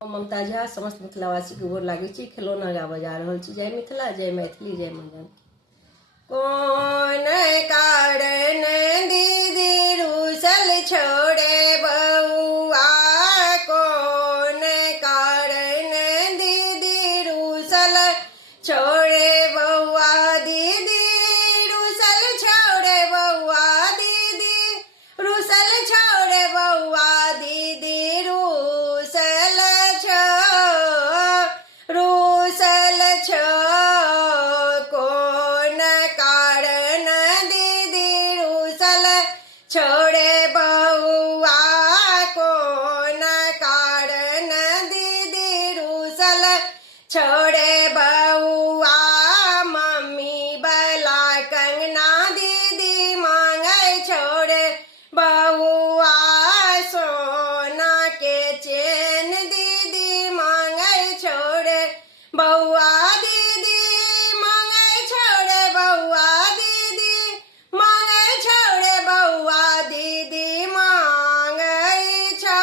ममता झा समस्त मिथिलावासी के गोर लागे छी। खिलौना गा बजा रहल छी। जय मिथिला, जय मैथिली, जय मंगन। कौन कारण दीदी रूसल छोड़े बउआ, कौन कारण दीदी रूसल छोड़े बउआ, दीदी रूसल छोड़े बउआ, दीदी रूसल छोड़े बउआ, दीदी रूसल छो कौन कारण दीदी रूसल छोड़े बउआ, कौन कारण दीदी रूसल छोड़े बउआ। मम्मी बला कंगना दीदी मांगे छोड़े बउआ, सोना के चेन दीदी मांगे छोड़े बउआ, दीदी मांगे छोड़े बउआ, दीदी मांगे छोड़े बउआ, दीदी मांगे छो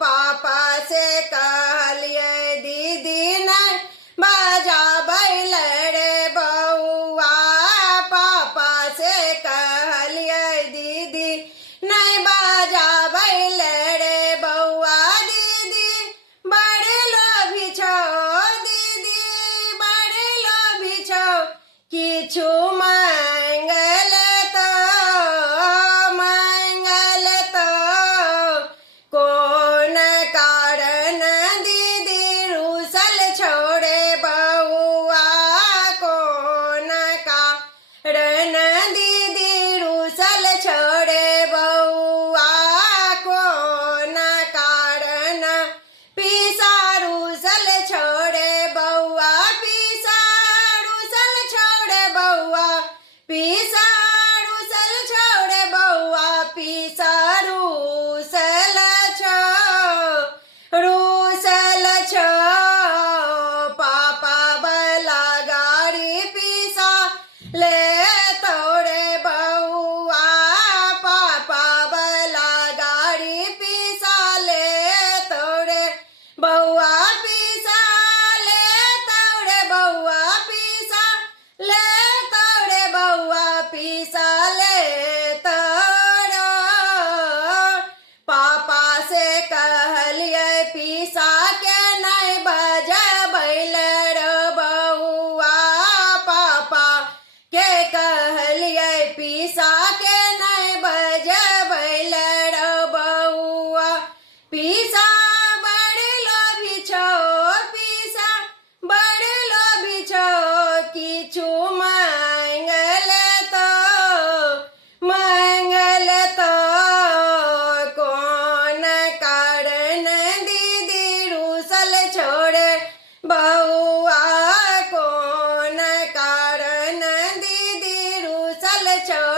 पापा से कहलिए दीदी नहीं बाजा बैल रे बउआ, पापा से कहलिए दीदी नहीं बाजा बैल रे बउआ, दीदी बड़े लोभी छो, दीदी बड़े लोभी छो, किछु मंगल तो कौन कारण दीदी रूसल छोड़े बउआ, कौन कारण दीदी रूसल छोड़े बउआ, कौन कारण पीसा रूसल छोड़े बउआ, पीसा रूसल छोड़े बउआ, पीसा रूसल छोड़े बउआ, पीसा रूसल छो पापा बला गाड़ी पीसा ले तोड़े बउआ, पापा बला गाड़ी पीसा ले तोड़े बउआ, पीसा ले तोड़े बउआ, पीसा ले तोड़े बउआ, पीसा ले तोड़ो। पापा से कहलिए पीसा के नहीं बजबैल रे बउआ, पापा के कहलिए पीसा के नहीं बजबैल रे बउआ, पीसा बड़े लोभी छो, पीसा बड़े लोभी छो, किछु मंगल तो कौन कारण दीदी रूसल छोड़े बउआ, कौन कारण दीदी रूसल छोड़े